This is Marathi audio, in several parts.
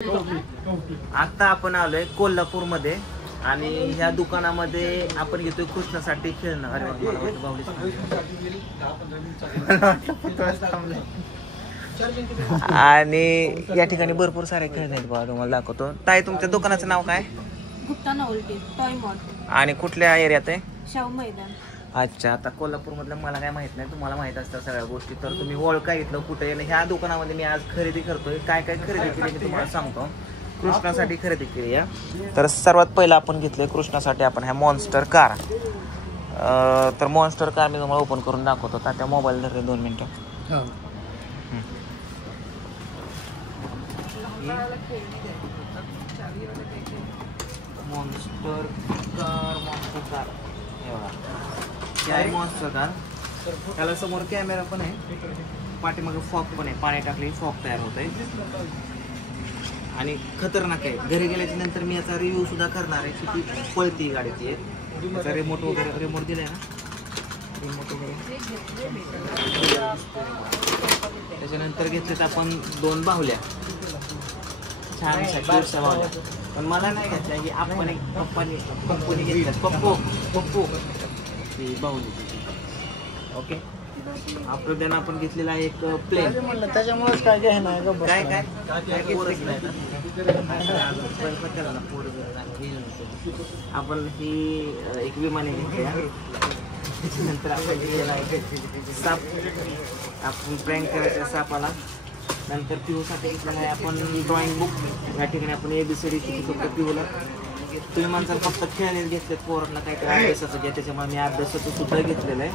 आता आपण आलोय कोल्हापूरमध्ये आणि ह्या दुकानामध्ये आपण घेतोय कृष्णासाठी खेळणं. अरे आणि या ठिकाणी भरपूर सारे खेळ आहेत बघा, तुम्हाला दाखवतो. ताई, तुमच्या दुकानाचं नाव काय? Gupta novelty toy mall. आणि कुठल्या एरियात आहे? शाहू मैदान. अच्छा, आता कोल्हापूरमधलं मला काय माहित नाही, तुम्हाला माहित असतात सगळ्या गोष्टी, तर तुम्ही ओळखा घेतलं कुठे. ह्या दुकानामध्ये मी आज खरेदी करतोय. काय काय खरेदी केली मी तुम्हाला सांगतो. कृष्णासाठी खरेदी केली आहे. तर सर्वात पहिला आपण घेतले कृष्णासाठी आपण ह्या मॉन्स्टर कार. तर मॉन्स्टर कार मी तुम्हाला ओपन करून दाखवतो. त्या मोबाईल धरले 2 मिनिटं. मॉन्स्टर कार हे बघा, आहे मॉन्स्टर कार. त्याला समोर कॅमेरा पण आहे, पाठीमागे फॉग पण आहे. पाणी टाकले फॉग तयार होत आहे आणि खतरनाक आहे. घरी गेल्याच्या नंतर मी याचा रिव्ह्यू सुद्धा करणार आहे. किती पळती गाडी ती. याचा रिमोट वगैरे रिमोट दिलाय ना, रिमोट वगैरे. त्याच्यानंतर घेतलेत आपण 2 बाहुल्या, छान अशा बाहुल्या. पण मला नाही घ्यायच्या, की आपण एक कंपनी घेतल्यात, पप्पू ती बाहुली. ओके, आपल्याला आपण घेतलेला आहे एक प्लेन. म्हणलं त्याच्यामुळेच काय काय नाही ग. काय काय आपण ही एक विमाने घेतली. त्याच्यानंतर आपण साप, आपण प्रँक करायच्या सापाला. नंतर पिहूसाठी घेतलेला आहे आपण ड्रॉइंग बुक. या ठिकाणी आपण ABCD किती फक्त पिहूला. तुम्ही माणसाला फक्त खेळणे घेतलेत, पोरांना काहीतरी अभ्यासाचं घ्या, त्याच्यामुळे मी अभ्यासाचं सुद्धा घेतलेलं आहे.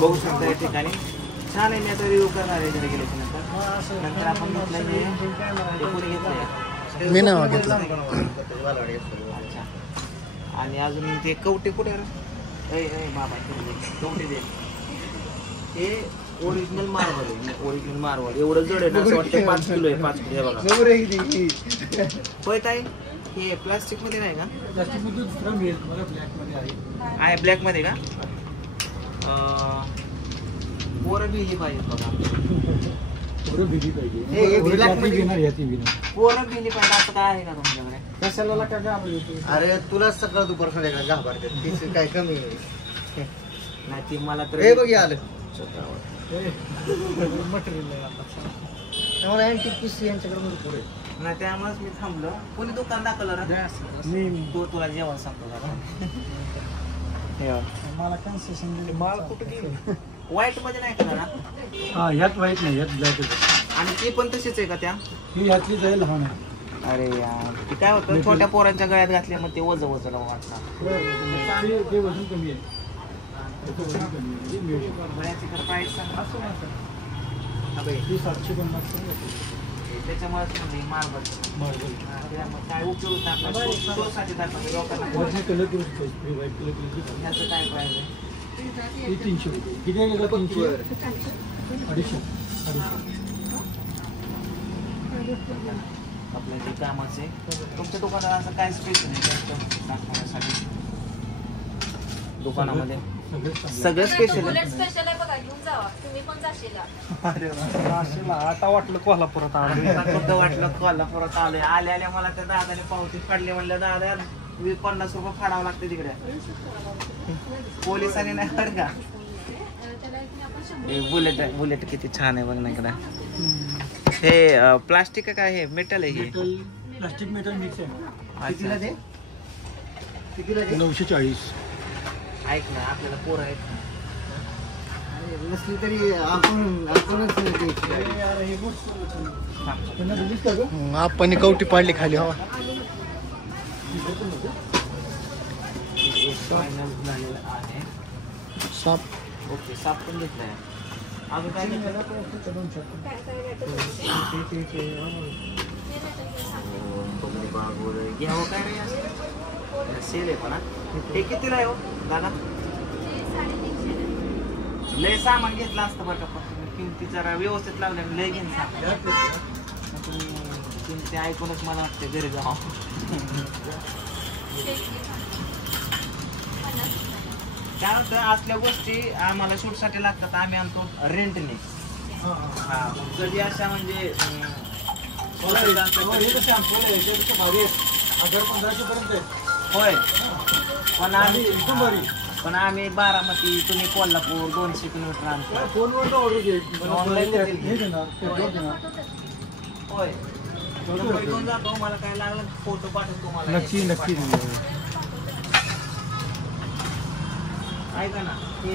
बघू शकता या ठिकाणी छान आहे. मी आता रिव्ह्यू करणार आहे घरी गेल्याच्या नंतर. नंतर आपण घेतलं हे कोणी घेतलंय, मी नाव घेतलं. अच्छा, आणि अजून ते कवटे कुठे बाबा कवटे दे. हे ओरिजिनल मार्बल आहे, ओरिजिनल मार्बल. एवढं जड आहे ना, असं वाटतं 5 किलो आहे. 5 किलो बघा. होय ताई, हे प्लास्टिक मध्ये नाही का? आहे ब्लॅक मध्ये का? पोरं भिली पाहिजे बघा. पोरं भिली पाहिजे असं काय आहे का तुमच्याकडे? कशाला काय घाबरते? अरे तुला सकाळ दुपार संध्याकाळ घाबरते, तिचं काय कमी आहे? नाही ती मला तर हे बघ आलं मटेरियल अँटिक पीस यांच्याकडे भरपूर आहे. नाही, त्यामुळेच मी थांबलो. कोणी दुकान दाखवलं मी तुला जेवण सांगतो मला कन्सेशन माल कुठे व्हाईट मध्ये नाही का ना? हा, ह्यात वाईट नाही, ह्यात ब्लॅक. आणि ती पण तशीच आहे का? त्या ही ह्यातली जाईल लहान आहे. अरे यार, ती काय होतं, छोट्या पोरांच्या गळ्यात घातल्या मग ते वजन वाटतं. ते वजन कमी आहे. गळ्याची तर प्राईस सांगा. 750. त्याच्यामुळेच म्हणजे मार्बल काय उपयोग लोकांना. ह्याचं काय प्राईस आहे? 300 रुपये. किती आहे? 250. आपल्या जे कामाचे तुमच्या दुकानात असं काय स्पेशल आहे दाखवण्यासाठी? दुकानामध्ये सगळं स्पेशल आहे. स्पेशल आहे बघा, घेऊन जावा. तुम्ही पण जाशील. अरे आता वाटलं कोल्हापुरात आलं. कुठं वाटलं कोल्हापुरात आलोय. आल्या मला त्या दादाने पावती काढली. म्हणलं दादा 50 रुपये फाडावं लागते तिकडे. पोलिसांनी नाही बरं का. बुलेट किती छान आहे बघ ना इकडे. हे प्लास्टिक काय? हे मेटल आहे? हे प्लास्टिक मेटल मिक्स आहे. कितीला ते? 940. ऐक ना, आपल्याला पोरं आहेत नसली तरी आपण कवटी पाडली खाली. हवा फायनल झालेलं आहे. साप. ओके, साप पण घेतलाय. अजून काय घेतलं? घ्यावं काय रे? सेल आहे पण. हे कितीला आहे हो दादा? लय सामान घेतलं असतं बरं का. किमती जरा व्यवस्थित लावल्या लय घेऊन किमती ऐकूनच मला वाटतं घरी जावं. काय होतं, असल्या गोष्टी आम्हाला शूटसाठी लागतात, आम्ही आणतो रेंटने. कधी अशा म्हणजे होय पण आम्ही बारामती तुम्ही कोल्हापूर 200 किलोमीटर आमचं होय घेऊन जातो मला काय लागलं फोटो पाठवतो मला नक्की ऐका ना ते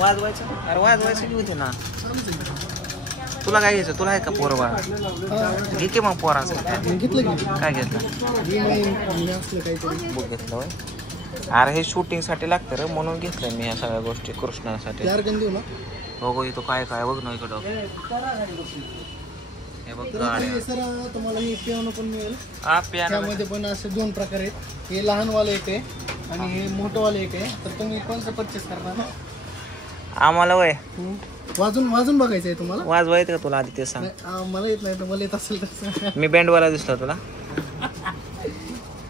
वाजवायचं अरे वाजवायचं की होते ना तुला काय घ्यायचं तुला आहे का पोरं बाळा घे की मग पोराचं काय घेतलं बुक घेतलं होय अरे हे शूटिंगसाठी लागतं रे म्हणून घेतलंय मी या सगळ्या गोष्टी कृष्णासाठी बघू इथं काय काय बघ ना इकडं हे बघ गाडी सर तुम्हाला हे पियानो पण मिळेल हा पियानो त्यामध्ये पण असे 2 प्रकार आहेत हे लहानवालं एक आहे आणि हे मोठंवालं एक आहे तर तुम्ही कोणतं परचेस करणार आम्हाला वय वाजून बघायचं आहे तुम्हाला वाजवायचं का तुला आधी ते सांग मला येत नाही तर मला येत असेल तर मी बँडवाला दिसतो तुला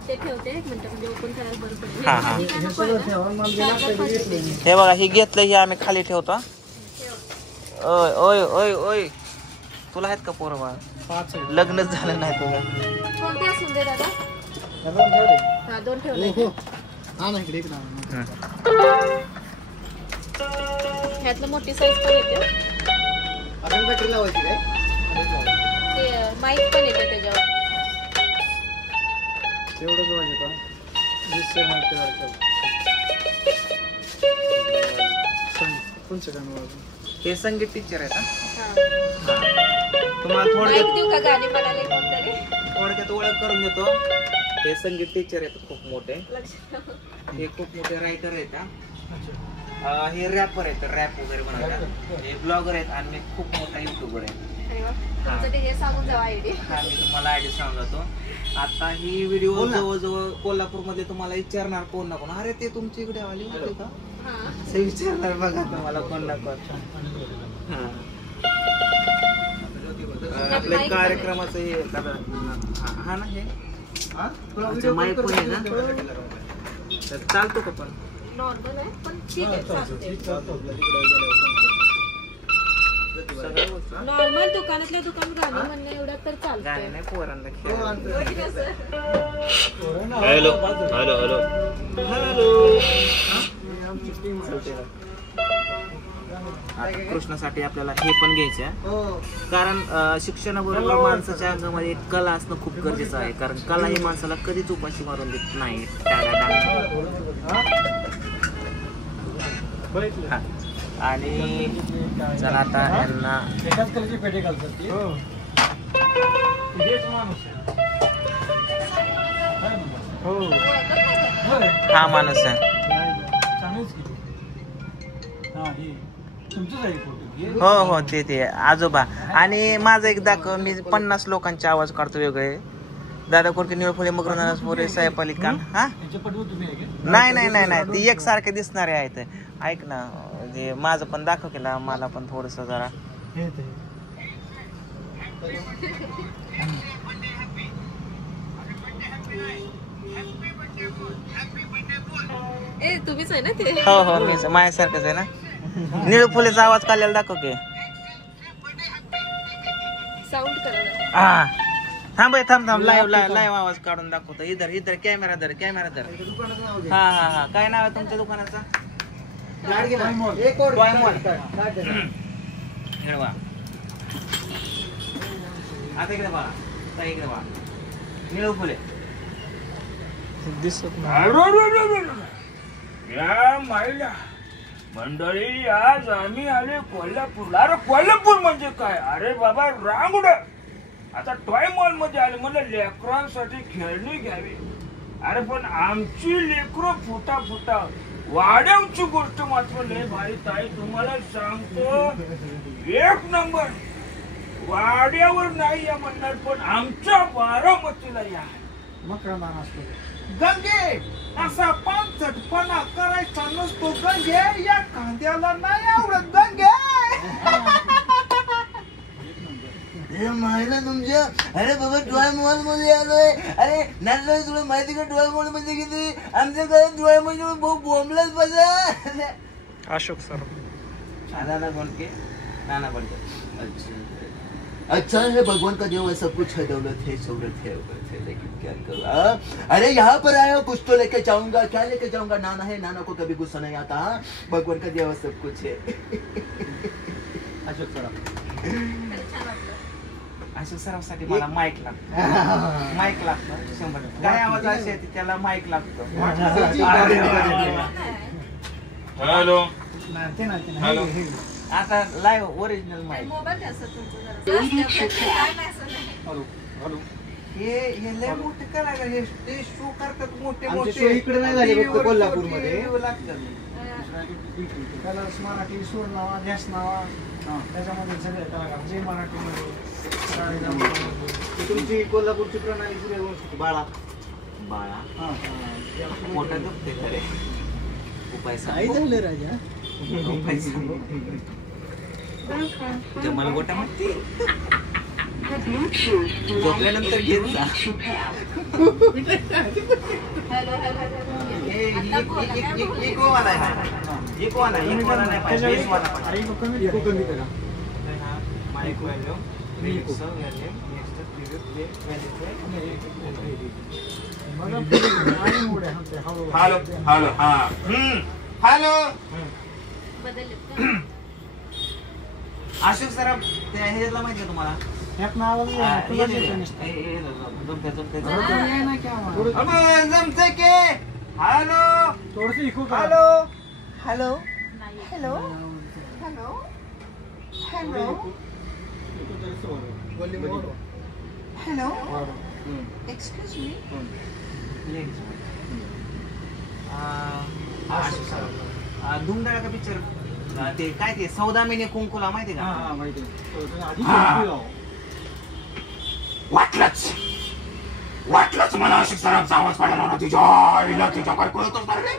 ते ठेवते एक मिनिट म्हणजे ओपन करायला बरं पडेल. हा हा हे सगळं ठेवा मला गेल्या आठवड्यात घेतलंय मी. हे बघा हे घेतलं हे आम्ही खाली ठेवतो ओय ओय ओय ओय तुला आहेत का पोरं बाळ 5 आहे. लग्नच झालं नाही तुझं कोणते असून दे दादा हे बघ, ठेवले. हा 2 ठेवले हो हा ना इकडे एक ना ह्यातलं मोठी साईज पण येते अजून बॅटरी लावायची काय ते माईक पण येते त्याच्यावर तेवढंच वाजत 20 सेकंद कोणचं गाणं वाजून हे संगीत टीचर आहेत हा. तुम्हाला माईक थोडक्यात देऊ का गाणी म्हणाले कोणतरी थोडक्यात ओळख करून देतो हे संगीत टीचर आहेत खूप मोठे लक्षात हे खूप मोठे रायटर आहेत हे रॅपर आहेत रॅप वगैरे बनवतात हे ब्लॉगर आहेत आणि मी खूप मोठा युट्यूबर आहे अरे वा तुमचं ते हे सांगून जावा आयडी हा मी तुम्हाला आयडी सांगतो आता ही व्हिडिओ जवळजवळ कोल्हापूरमध्ये तुम्हाला विचारणार कोण ना कोण अरे ते तुमच्या इकडे आली होते का हा ते विचारणार बघा तुम्हाला कोण ना कोण आपल्या कार्यक्रमाचं हे हा ना हे माईक पण आहे ना तर चालतो का पण नॉर्मल आहे पण ठीक आहे चालते नॉर्मल दुकानातल्या दुकान गाणी म्हणणं एवढं तर गाणे चालतंय नाही पोरांना कसं हॅलो हॅलो हॅलो हॅलो आता कृष्णासाठी आपल्याला हे पण घ्यायचं कारण शिक्षणाबरोबर माणसाच्या अंगामध्ये एक कला असणं खूप गरजेचं आहे कारण कला ही माणसाला कधीच उपाशी मारून देत नाही आणि चला आता यांना एकाच कलरचे पेटे घालतात ते हा माणूस आहे हो हो ते आजोबा आणि माझं एक दाखव मी 50 लोकांचे आवाज काढतो वेगळे दादा कोणते निळफुले मकरंद मोरे साहेब अली खान हा नाही नाही नाही नाही ती एकसारखे दिसणारे आहेत ऐक ना जे माझं पण दाखव केला मला पण थोडस जरा ए तुम्हीच आहे ना ते हो हो मी माझ्यासारखंच आहे ना निळफुलेचा आवाज काढलेला दाखव की साऊंड करा हा थांब थांब लाईव्ह आवाज काढून दाखवतो इधर कॅमेरा धर हा हा हा काय नाव आहे तुमच्या दुकानाचं आता इकडे बघा इकडे बघा निळफुले दिसत या माईला मंडळी आज आम्ही आले कोल्हापूरला अरे कोल्हापूर म्हणजे काय अरे बाबा रांगड आता टॉय मॉल मध्ये आले म्हणलं लेकरांसाठी खेळणी घ्यावी अरे पण आमची लेकरं फुटा वाड्याची गोष्ट मात्र लय भारी ताई तुम्हाला सांगतो 1 नंबर वाड्यावर नाही या म्हणणार पण आमच्या बारामतीला या मकरांना असतो गंगे असा पानसटपणा करायचा नसतो गंगे या कांद्याला नाही आवडत गंगे माहिला तुमच्या अरे बाबा डोळा मॉल मध्ये आलोय अरे नाही तुला माहिती का डोळा मॉल म्हणजे किती आमच्या घरात डोळा म्हणजे बोंबलाच बसा अशोक सर नाना बनके अच्छा अच्छा है भगवान का जो है सब कुछ है, दौलत है, शोहरत है, औरत है, लेकिन क्या करूँ? अरे यहाँ पर आया हूँ, कुछ तो लेके जाऊंगा। क्या लेके जाऊंगा? नाना है, नाना को कभी गुस्सा नहीं आता। भगवान का दिया हुआ सब कुछ है। अशोक सराफसाठी मला माईक लागतो, माईक लागतो 100. काय आवाज असे येते त्याला माईक लागतो. हॅलो हॅलो आता लाईव्ह ओरिजिनल माईक. मोबाईल द्या सर तुमचा जरा. हे लय मोठे कलाकार, हे ते शो करतात मोठे आमचे मोठे. show इकडे नाही झाले, फक्त TV वर कोल्हापूरमध्ये. TV वर लागतात. कलर्स मराठी, सूर नावा, ध्यास नावा, त्याच्यामध्ये सगळे कलाकार जे मराठीमध्ये तुमची कोल्हापूरची प्रणाली पुढे व्यवस्थित बाळा. बाळा मोठा दुखते खरे. उपाय काय सांग, झालं राजा? उपाय सांग. जमाल गोटा म्हणते झोपल्यानंतर घेत जा. हॅलो इकोवाला आहे, इकोवाला नाही पाहिजे, बेसवाला पाहिजे. अरे इको कमी करा. Mike volume, mix volume, next preview play hello hello हा हॅलो. बदललेत का? अशोक सराफ त्या ह्याला माहिती आहे तुम्हाला? ह्यात नावाला जमतंय की. हॅलो थोडस इको करा. हॅलो हॅलो नाही. Hello hello hello hello excuse me. Dhumdhadaka का पिक्चर ते काय ते 14 महिने कुंकुला माहिती का? वाटलंच मला अशी सराफचा आवाज पडला ना. तुझ्या आईला तुझ्या काय कळतच नाही.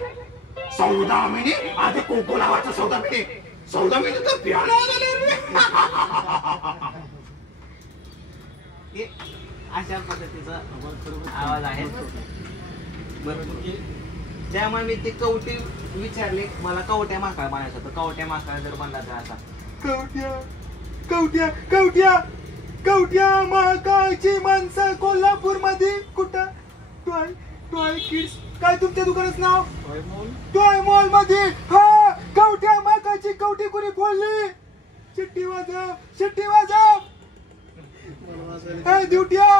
14 महिने आधी कोको लावायचं. 14 महिने तर पियानो हे अशा पद्धतीचा आवाज आहे. त्यामुळे मी ते कवटी विचारले, मला कवट्या माकाळ बनायचं होतं. कवट्या माकाळ जर बनला तर असा कवट्या कवट्या कवट्या कवट्या माकाळची माणसं कोल्हापूर मध्ये कुठं? टॉय टॉय किड्स काय तुमच्या दुकानाचं नाव? टॉय मॉल मध्ये. हा कवट्या माकाळची कवटी कोणी फोडली? शिट्टी वाजव, शिट्टी वाजव. ड्युट्या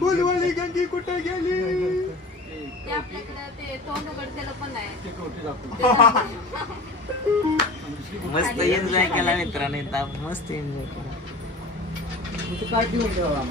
फुलवाली गंगी कुठे गेली? ते आपल्याकडे ते तोंड उघडतेलं पण आहे. मस्त एन्जॉय केला मित्रांनी, मस्त एन्जॉय केला. काय घेऊन ठेवा.